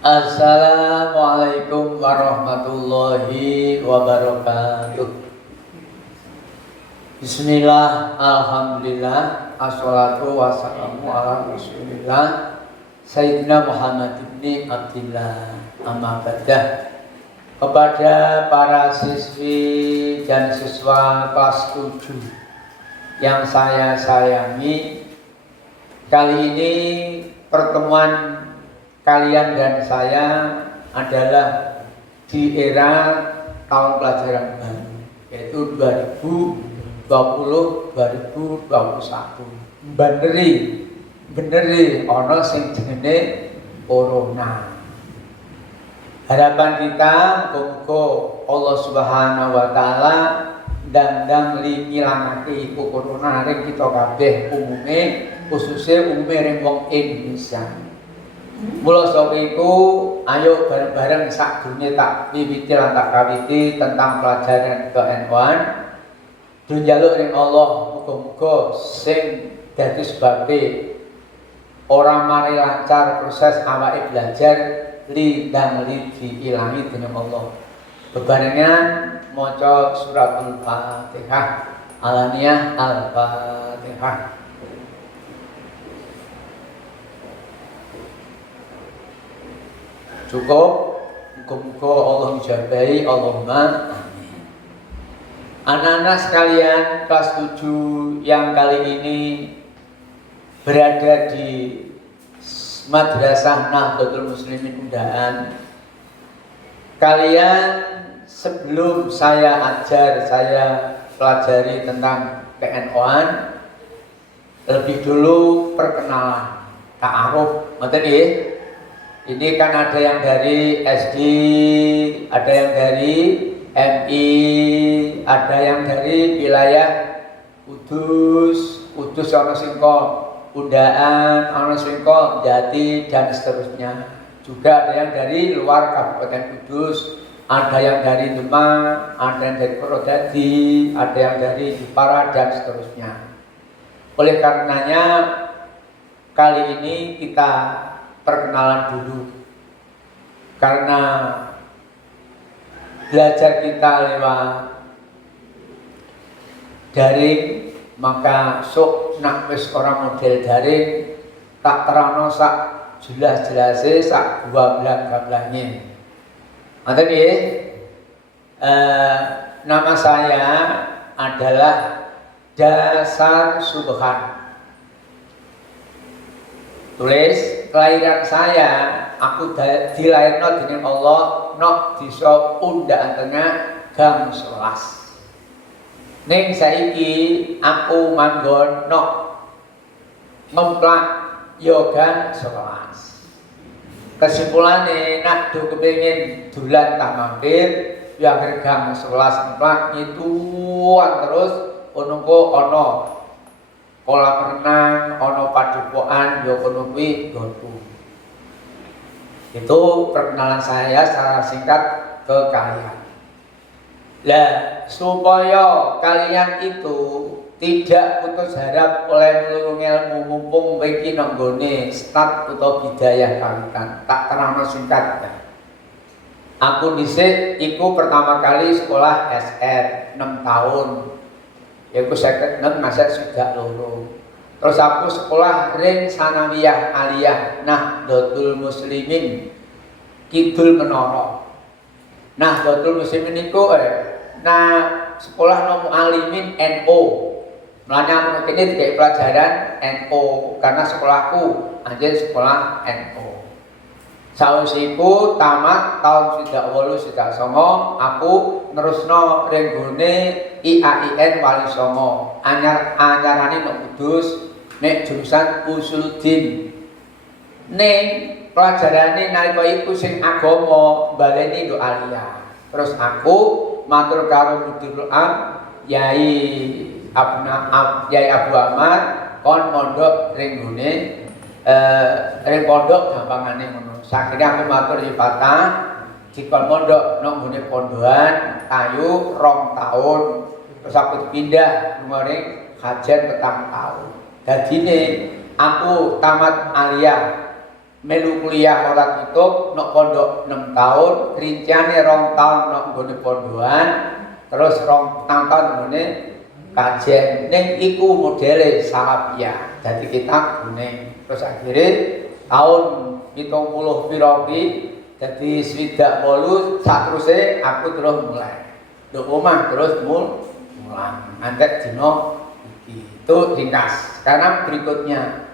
Assalamualaikum warahmatullahi wabarakatuh. Bismillah, alhamdulillah, assalatu wassalamu ala rasulillah Sayyidina Muhammad ibn Abdillah, amma ba'dah. Kepada para siswi dan siswa kelas 7 yang saya sayangi, kali ini pertemuan kalian dan saya adalah di era tahun pelajaran baru, yaitu 2020-2021. Beneri ono sing jenenge corona. Harapan kita muga Allah Subhanahu wa taala ndang ngilangake iku corona ring kita kabeh umume, khususnya umume ring wong Indonesia. Mula saka iku ayo bareng-bareng sakdurunge tak wiwiti lan tak kawiti tentang pelajaran ke-NU-an. Njaluk ring Allah muga-muga sing dadi sebabe ora mari lancar proses awake belajar dan diilangi dening Allah. Bebarengan maca suratul Fatihah, alaniyah al-Fatihah. Cukup, muga-muga Allah menjabahi, Allahumma amin. Anak-anak sekalian kelas 7 yang kali ini berada di Madrasah Nahdlatul Muslimin Undaan, kalian sebelum saya ajar, saya pelajari tentang ke-NU-an, lebih dulu perkenalan, ta'aruf, ngoten nggih. Ini kan ada yang dari SD, ada yang dari MI, ada yang dari wilayah Kudus ana sing Undaan, ana sing Jati dan seterusnya. Juga ada yang dari luar Kabupaten Kudus, ada yang dari Demak, ada yang dari Purwodadi, ada yang dari Jepara dan seterusnya. Oleh karenanya kali ini kita perkenalan dulu, karena belajar kita lewat daring, maka sok nak wis ora model daring tak terano sak jelas-jelase sak gablang-gablangnya. Ngoten nggih. Nama saya adalah Dasar Subhan. Tulis kelahiran saya, aku dilahirno dening Allah nok desa Undaan Tengah Gang 11. Ning saiki aku manggon nok Ngemplak Yogan 11. Kesimpulane nak do kepengin dolan tak mampir ya Gang 11 Ngemplak ngituan terus ono kolam renang, ono padepokan, ya kono kuwi nggonku. Itu perkenalan saya secara singkat ke kalian. Lah, supaya kalian itu tidak putus harap oleh nulung ilmu mumpung iki nang nggone start utawa bidayah kawitan, tak terangno singkat. Aku dhisik iku pertama kali sekolah SR 6 tahun. Yaiku 56 masa sudah loro. Terus aku sekolah ring sanawiyah aliyah Nahdlatul Muslimin Kidul Menara. Nahdlatul Muslimin niku sekolah nomu alimin NU. Mulanya aku kene dikai pelajaran NU karena sekolahku anjen sekolah NU. Sausiku tamat tahun 2008 aku nerusno ring gone IAIN Wali Songo. Anyarane nek Kudus nek jurusan Usuluddin. Ning pelajarane nalika iku sing agama baleni nduk aliyah. Terus aku matur karo Mudirul Am Yai Abu Ahmad kon mondok ring gone ring pondok gampangane ngono. Saking aku matur Fatah dikon mondok nang gone pondokan kayu 2 tahun. Terus aku pindah ring kajen 4 tahun. Dadine aku tamat aliyah melu kuliah ora tutup, nok pondok 6 tahun, rinciane 2 tahun nok nggone pondokan, terus 2 tahun nggone kajian. Ning iku modele salafiyah. Dadi kita kuning. Terus akhirnya tahun 70 piro ki dadi 28 sateruse aku terus mulai. Nduk omah terus mulai. Antek dino iki. Itu ringkas. Sekarang berikutnya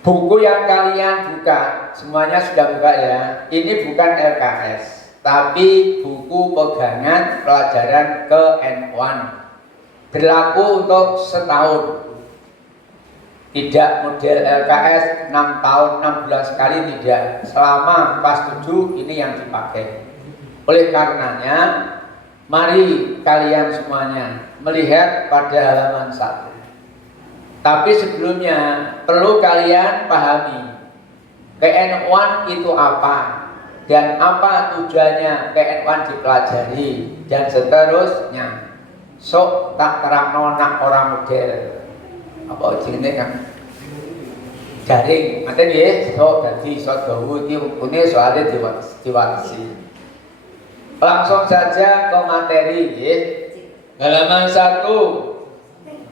buku yang kalian buka, semuanya sudah buka ya. Ini bukan LKS, tapi buku pegangan pelajaran ke N1. Berlaku untuk setahun. Tidak model LKS 6 tahun 6 bulan sekali, tidak. Selama kelas 7 ini yang dipakai. Oleh karenanya, mari kalian semuanya melihat pada halaman 1. Tapi sebelumnya perlu kalian pahami KN1 itu apa dan apa tujuannya KN1 dipelajari dan seterusnya. Sok tak terangno nak orang model apa jenenge kan garing ngaten nggih, sok dadi sok dawu iki rukune soalnya diwarisi. Langsung saja ke materi nggih. Halaman 1.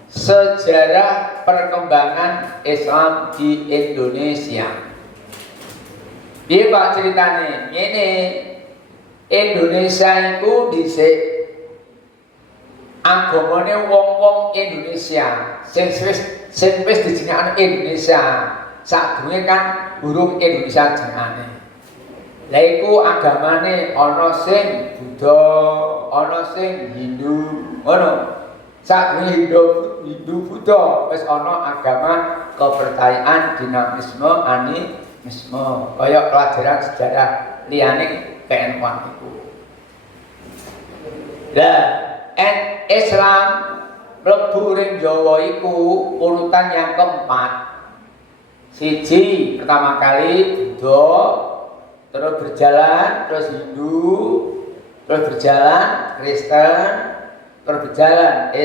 Sejarah perkembangan Islam di Indonesia. Piye Pak ceritane? Ngene. Indonesia iku dhisik agamane wong-wong Indonesia. Sing wis dijenengane Indonesia. Sadurunge kan burung Indonesia jenengane. Lah iku agamane ana sing Buddha, ana sing Hindu, ngono. Saat Hindu Buddha wis ana agama kepercayaan dinamisme animisme kaya pelajaran sejarah liyane KN1 iku. Lah Islam mlebu ring Jawa iku urutan yang keempat. Siji pertama kali Buddha, terus berjalan, terus Hindu, terus berjalan Kristen, berjalan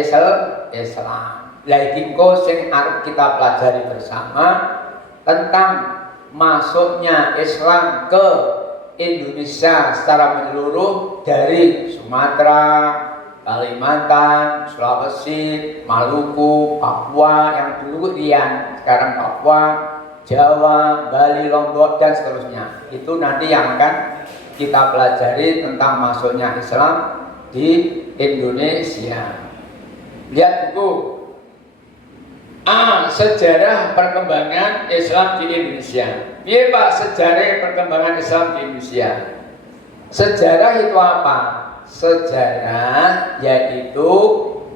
Islam. Lah iki kok sing arep kita pelajari bersama tentang masuknya Islam ke Indonesia secara menyeluruh dari Sumatera, Kalimantan, Sulawesi, Maluku, Papua yang dulu Rian, sekarang Papua, Jawa, Bali, Lombok dan seterusnya. Itu nanti yang akan kita pelajari tentang masuknya Islam di Indonesia. Lihat buku Sejarah Perkembangan Islam di Indonesia. Piye Pak sejarah perkembangan Islam di Indonesia? Sejarah itu apa? Sejarah yaitu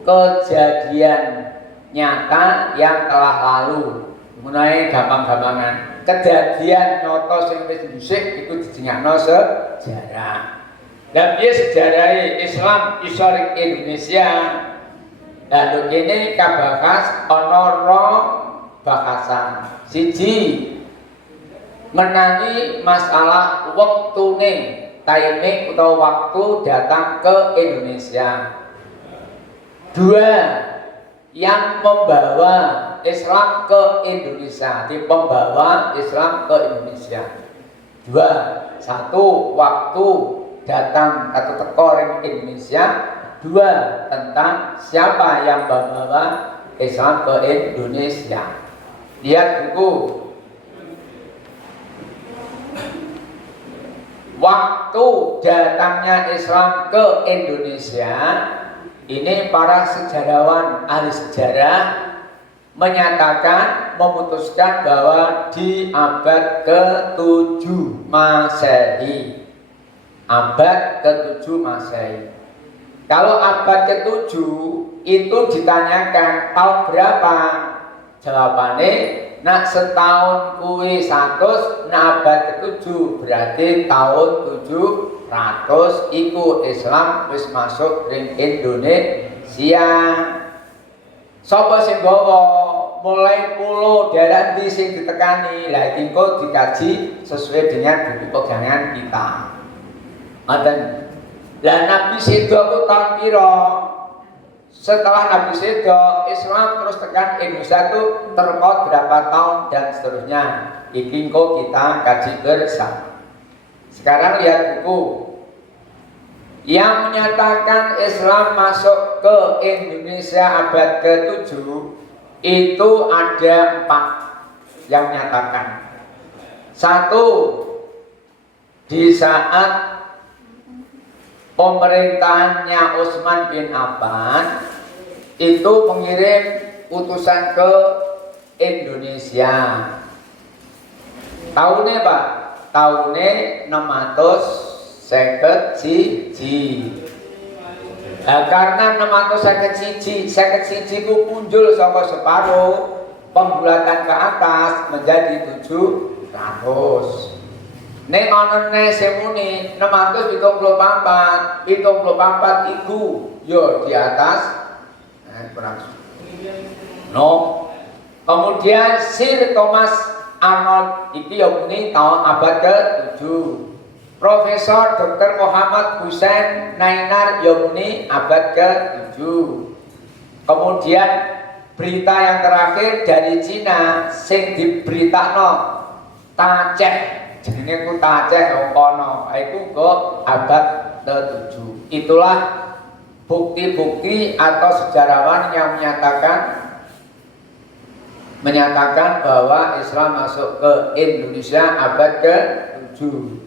kejadian nyata yang telah lalu. Mulai gampang-gampangan. Kejadian nyata sing wis dhisik iku dijenengno sejarah. Dan dia sejarah Islam historik Indonesia. Lalu ini kabahas onoro bahasan. Siji menangi masalah waktune, timing atau waktu datang ke Indonesia. 2 yang membawa Islam ke Indonesia, di pembawa Islam ke Indonesia. 2 1 waktu datang atau teko ring Indonesia. 2 tentang siapa yang membawa Islam ke Indonesia. Lihat buku waktu datangnya Islam ke Indonesia. Ini para sejarawan ahli sejarah menyatakan, memutuskan bahwa di abad ke-7 Masehi. Abad ke-7 Masehi. Kalau abad ke-7 itu ditanyakan tahun berapa? Jawabannya nak setahun kuwi 100, nak abad ke-7 berarti tahun 700 iku Islam wis masuk ring Indonesia. Sapa sing gawa mulai pulau daerah di sing ditekani, lah iki kok dikaji sesuai dengan buku pegangan kita. Ngoten. Lah Nabi Sedo ku tahun piro? Setelah Nabi Sedo, Islam terus tekan Indonesia itu terpaut berapa tahun dan seterusnya. Iki kok kita kaji bersama. Sekarang lihat buku yang menyatakan Islam masuk ke Indonesia abad ke-7 itu ada 4 yang menyatakan. Satu, di saat pemerintahannya Utsman bin Affan itu mengirim utusan ke Indonesia. Tahunnya Pak, tahunnya 651. Karena 651 ku muncul saka separuh pembulatan ke atas menjadi 700. Nek ana ne semuni 674 iku yo di atas kurang. No. Kemudian Sir Thomas Arnold iki yo muni tahun abad ke-7. Profesor Dr. Muhammad Hussein Nainar yo muni abad ke-7. Kemudian berita yang terakhir dari Cina sing diberitakno Taceh jenenge ku Taceh kono iku kok abad ke-7. Itulah bukti-bukti atau sejarawan yang menyatakan bahwa Islam masuk ke Indonesia abad ke-7.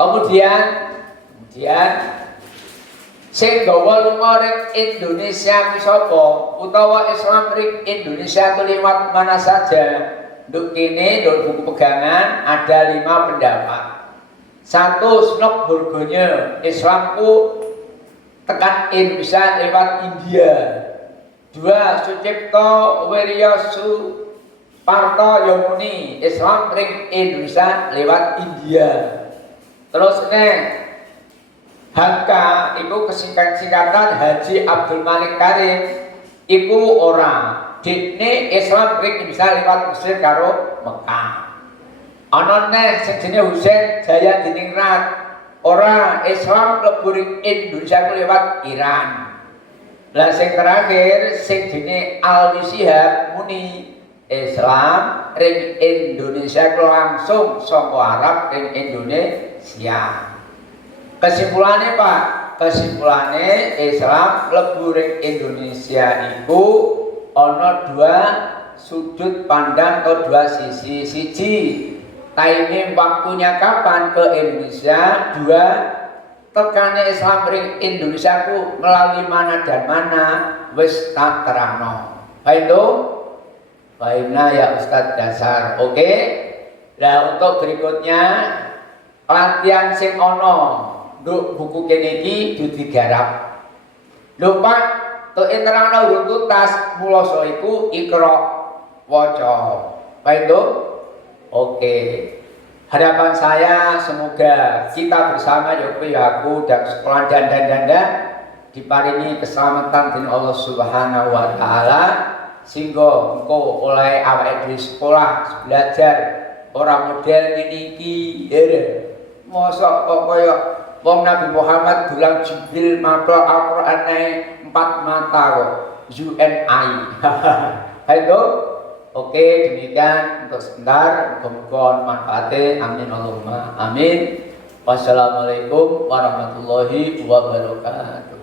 Kemudian sing gawa lunga ring Indonesia ki sapa utawa Islam ring Indonesia itu lewat mana saja. Untuk kini, untuk buku pegangan ada 5 pendapat. 1, Snok Burgonya, Islamku tekan Indonesia lewat India. 2, Sucipto Wiryosu Parto Yomuni, Islam ring Indonesia lewat India. Terus Haka itu kesingkatan Haji Abdul Malik Karim iku orang dikne Islam ring Indonesia lewat Mesir karo Mekah. Ana sing jenenge Husain Jaya Diningrat ora Islam mlebu ring Indonesia ku lewat Iran. Lah sing terakhir sing jenenge Al Shihab muni Islam ring Indonesia ku langsung saka Arab ring Indonesia. Kesimpulannya Pak, kesimpulannya Islam mlebu ring Indonesia iku ana 2 sudut pandang atau 2 sisi. Siji, timing waktunya kapan ke Indonesia. 2, tekane Islam ring Indonesia ku melalui mana dan mana wis tak terangno. Baik baiknya ya Ustadz dasar. Oke. Nah untuk berikutnya latihan sing ono nduk buku kene iki digarap. Lho Pak, to terangno urut tuntas muloso iku Iqra waca. Baik, oke. Harapan saya semoga kita bersama aku dan sekolah dan diparingi keselamatan dening Allah Subhanahu wa taala sehingga engko oleh awake dhewe sekolah belajar orang model iki mosok kok kaya wong Nabi Muhammad bilang Jibril mapel Al-Qur'an 4 mata kok UNI. Ayo, oke demikian untuk sebentar. Mudah-mudahan manfaatnya. Amin Allahumma amin. Wassalamualaikum warahmatullahi wabarakatuh.